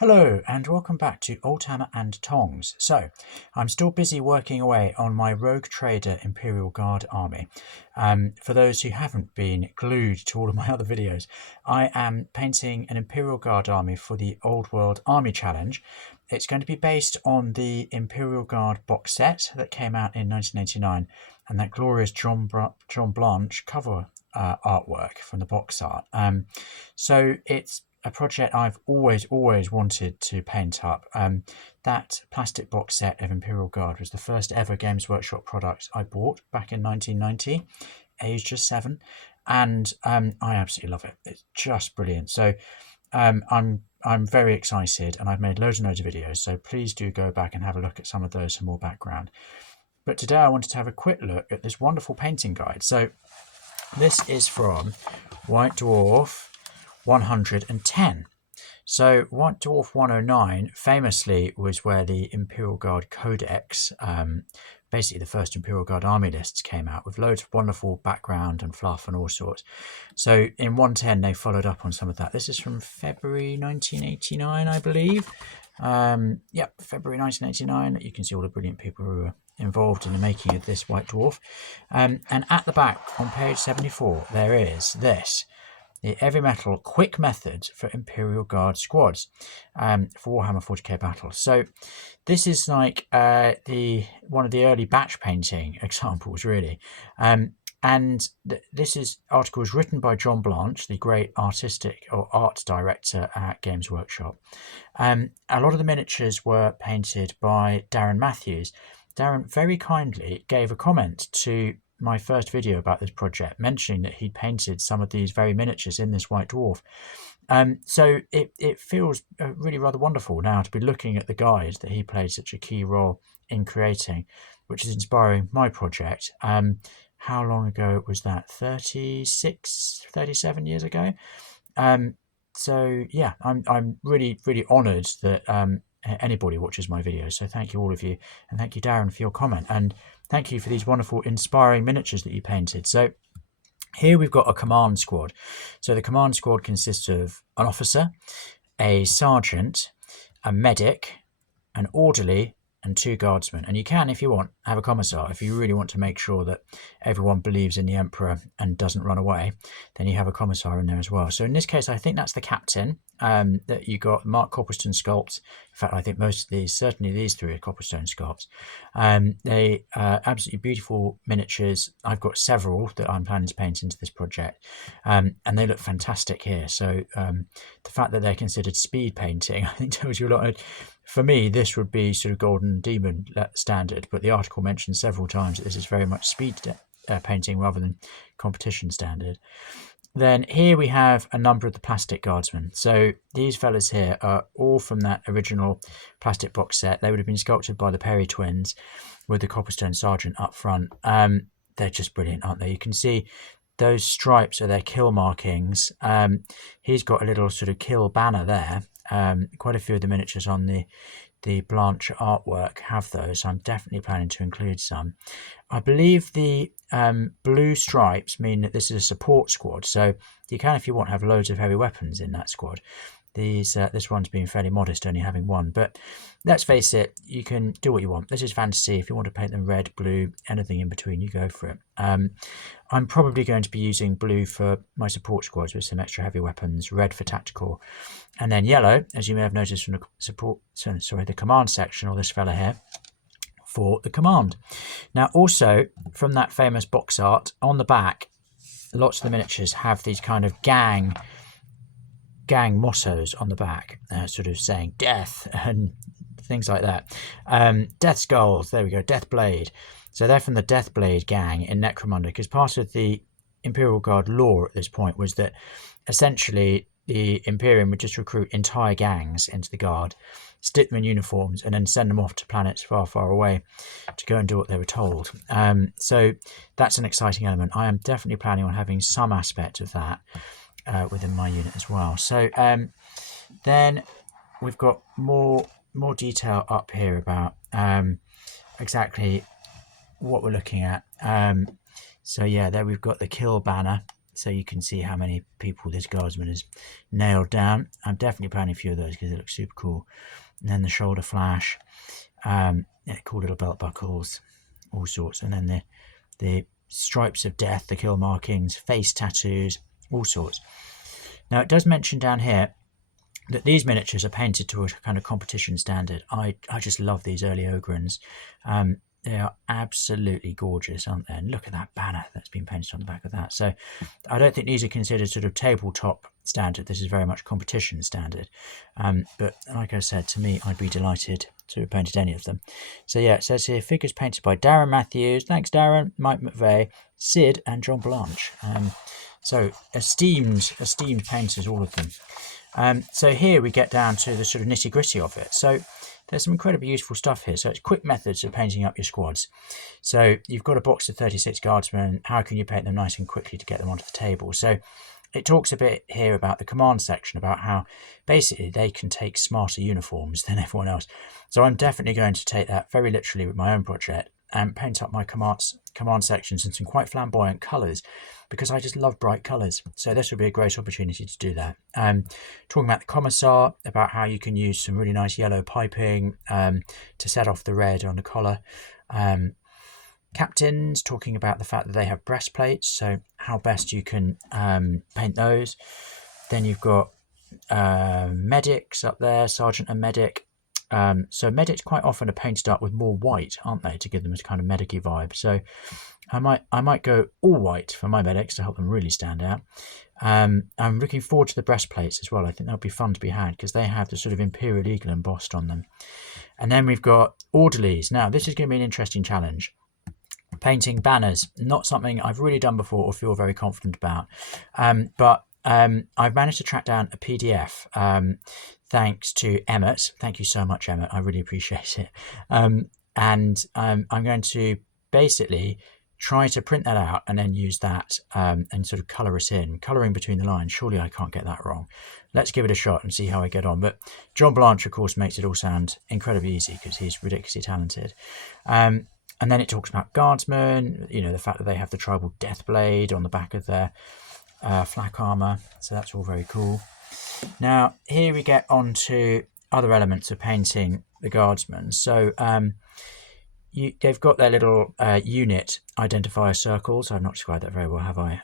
Hello and welcome back to Oldhammer and Tongs. So, I'm still busy working away on my Rogue Trader Imperial Guard army. For those who haven't been glued to all of my other videos, I am painting an Imperial Guard army for the Old World Army Challenge. It's going to be based on the Imperial Guard box set that came out in 1989 and that glorious John Blanche cover artwork from the box art. So it's a project I've always wanted to paint up. That plastic box set of Imperial Guard was the first ever Games Workshop product I bought back in 1990, aged just 7, and I absolutely love it. It's just brilliant. So I'm very excited, and I've made loads and loads of videos, so please do go back and have a look at some of those for more background. But today I wanted to have a quick look at this wonderful painting guide. So this is from White Dwarf 110. So White Dwarf 109 famously was where the Imperial Guard Codex, basically the first Imperial Guard army lists, came out with loads of wonderful background and fluff and all sorts. So in 110 they followed up on some of that. This is from February 1989, I believe. Yep, February 1989. You can see all the brilliant people who were involved in the making of this White Dwarf. And at the back on page 74 there is this: the Heavy Metal Quick Method for Imperial Guard Squads for Warhammer 40k battles. So this is like one of the early batch painting examples, really. This article is written by John Blanche, the great artistic or art director at Games Workshop. A lot of the miniatures were painted by Darren Matthews. Darren very kindly gave a comment to my first video about this project, mentioning that he'd painted some of these very miniatures in this White Dwarf. So it feels really rather wonderful now to be looking at the guide that he played such a key role in creating, which is inspiring my project. How long ago was that? 37 years ago. So yeah, I'm really honoured that anybody watches my videos. So thank you all of you, and thank you Darren for your comment, and thank you for these wonderful inspiring miniatures that you painted. So here we've got a command squad. So the command squad consists of an officer, a sergeant, a medic, an orderly, and 2 guardsmen. And you can, if you want, have a commissar. If you really want to make sure that everyone believes in the Emperor and doesn't run away, then you have a commissar in there as well. So in this case, I think that's the captain, that you got Mark Copplestone sculpts. In fact, I think most of these, certainly these 3 are Copplestone sculpts. They are absolutely beautiful miniatures. I've got several that I'm planning to paint into this project, and they look fantastic here. So the fact that they're considered speed painting, I think tells you a lot. For me, this would be sort of Golden Demon standard, but the article mentions several times that this is very much speed painting rather than competition standard. Then here we have a number of the plastic guardsmen. So these fellas here are all from that original plastic box set. They would have been sculpted by the Perry twins with the Copplestone sergeant up front. They're just brilliant, aren't they? You can see those stripes are their kill markings. He's got a little sort of kill banner there. Quite a few of the miniatures on the Blanche artwork have those. So I'm definitely planning to include some. I believe the blue stripes mean that this is a support squad. So you can, if you want, have loads of heavy weapons in that squad. This one's been fairly modest, only having 1. But let's face it, you can do what you want. This is fantasy. If you want to paint them red, blue, anything in between, you go for it. I'm probably going to be using blue for my support squads with some extra heavy weapons, red for tactical, and then yellow, as you may have noticed from the command section, or this fella here, for the command. Now also from that famous box art on the back, lots of the miniatures have these kind of gang mottos on the back, sort of saying death and things like that. Death skulls, there we go, death blade. So they're from the Death Blade gang in Necromunda, because part of the Imperial Guard lore at this point was that essentially the Imperium would just recruit entire gangs into the Guard, stick them in uniforms, and then send them off to planets far away to go and do what they were told. So that's an exciting element. I am definitely planning on having some aspect of that within my unit as well. So then we've got more detail up here about exactly what we're looking at. So yeah, there we've got the kill banner. so you can see how many people this guardsman has nailed down. I'm definitely planning a few of those because they look super cool. And then the shoulder flash, cool little belt buckles, all sorts. And then the stripes of death, the kill markings, face tattoos, all sorts. Now it does mention down here that these miniatures are painted to a kind of competition standard. I just love these early Ogryns. They are absolutely gorgeous, aren't they? And look at that banner that's been painted on the back of that. So I don't think these are considered sort of tabletop standard. This is very much competition standard. But like I said, to me, I'd be delighted to have painted any of them. So yeah, it says here, figures painted by Darren Matthews. Thanks, Darren. Mike Mcvey, Sid, and John Blanche. So esteemed painters, all of them. So here we get down to the sort of nitty gritty of it. So there's some incredibly useful stuff here. So it's quick methods of painting up your squads. So you've got a box of 36 guardsmen. How can you paint them nice and quickly to get them onto the table? So it talks a bit here about the command section, about how basically they can take smarter uniforms than everyone else. So I'm definitely going to take that very literally with my own project and paint up my command sections in some quite flamboyant colours, because I just love bright colours. So this would be a great opportunity to do that. Talking about the commissar, about how you can use some really nice yellow piping to set off the red on the collar. Captains, talking about the fact that they have breastplates, so how best you can paint those. Then you've got medics up there, sergeant and medic. So medics quite often are painted up with more white, aren't they, to give them a kind of medic-y vibe. So I might go all white for my medics to help them really stand out. I'm looking forward to the breastplates as well. I think that'll be fun to be had because they have the sort of Imperial Eagle embossed on them. And then we've got orderlies. Now this is going to be an interesting challenge. Painting banners, not something I've really done before or feel very confident about. But I've managed to track down a PDF thanks to Emmett. Thank you so much, Emmett. I really appreciate it. And I'm going to basically try to print that out and then use that and sort of colour it in, colouring between the lines. Surely I can't get that wrong. Let's give it a shot and see how I get on. But John Blanche, of course, makes it all sound incredibly easy because he's ridiculously talented. And then it talks about guardsmen, you know, the fact that they have the tribal death blade on the back of their flak armour. So that's all very cool. Now, here we get on to other elements of painting the guardsmen. So they've got their little unit identifier circles. I've not described that very well, have I?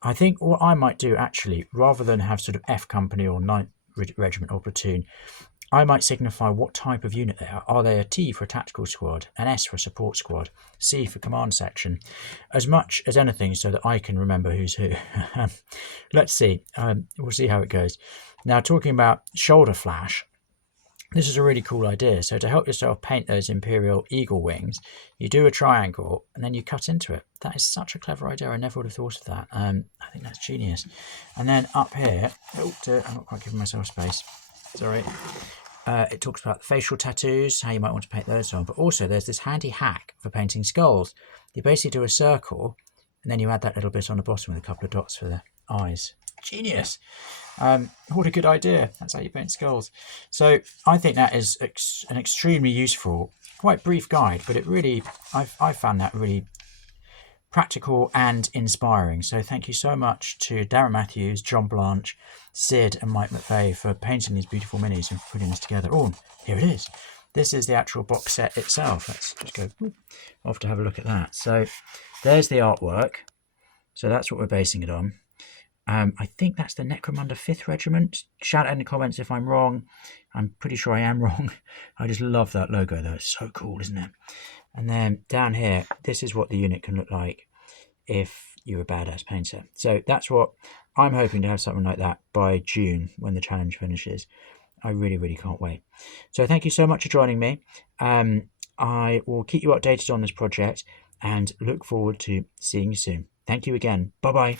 I think what I might do, actually, rather than have sort of F company or 9th regiment or platoon, I might signify what type of unit they are. Are they a T for a tactical squad, an S for a support squad, C for command section, as much as anything so that I can remember who's who. Let's see. We'll see how it goes. Now, talking about shoulder flash, this is a really cool idea. So to help yourself paint those Imperial Eagle wings, you do a triangle and then you cut into it. That is such a clever idea. I never would have thought of that. I think that's genius. And then up here, I'm not quite giving myself space. Sorry. It talks about the facial tattoos, how you might want to paint those on, but also there's this handy hack for painting skulls. You basically do a circle and then you add that little bit on the bottom with a couple of dots for the eyes. Genius. What a good idea. That's how you paint skulls. So I think that is an extremely useful, quite brief guide, but it really, I found that really practical and inspiring. So thank you so much to Darren Matthews, John Blanche, Sid and Mike Mcvey for painting these beautiful minis and putting this together. Oh, here it is. This is the actual box set itself. Let's just go off to have a look at that. So there's the artwork. So that's what we're basing it on. I think that's the Necromunda 5th Regiment. Shout out in the comments if I'm wrong. I'm pretty sure I am wrong. I just love that logo though. It's so cool, isn't it? And then down here, this is what the unit can look like if you're a badass painter. So that's what I'm hoping to have, something like that by June when the challenge finishes. I really, really can't wait. So thank you so much for joining me. I will keep you updated on this project and look forward to seeing you soon. Thank you again. Bye-bye.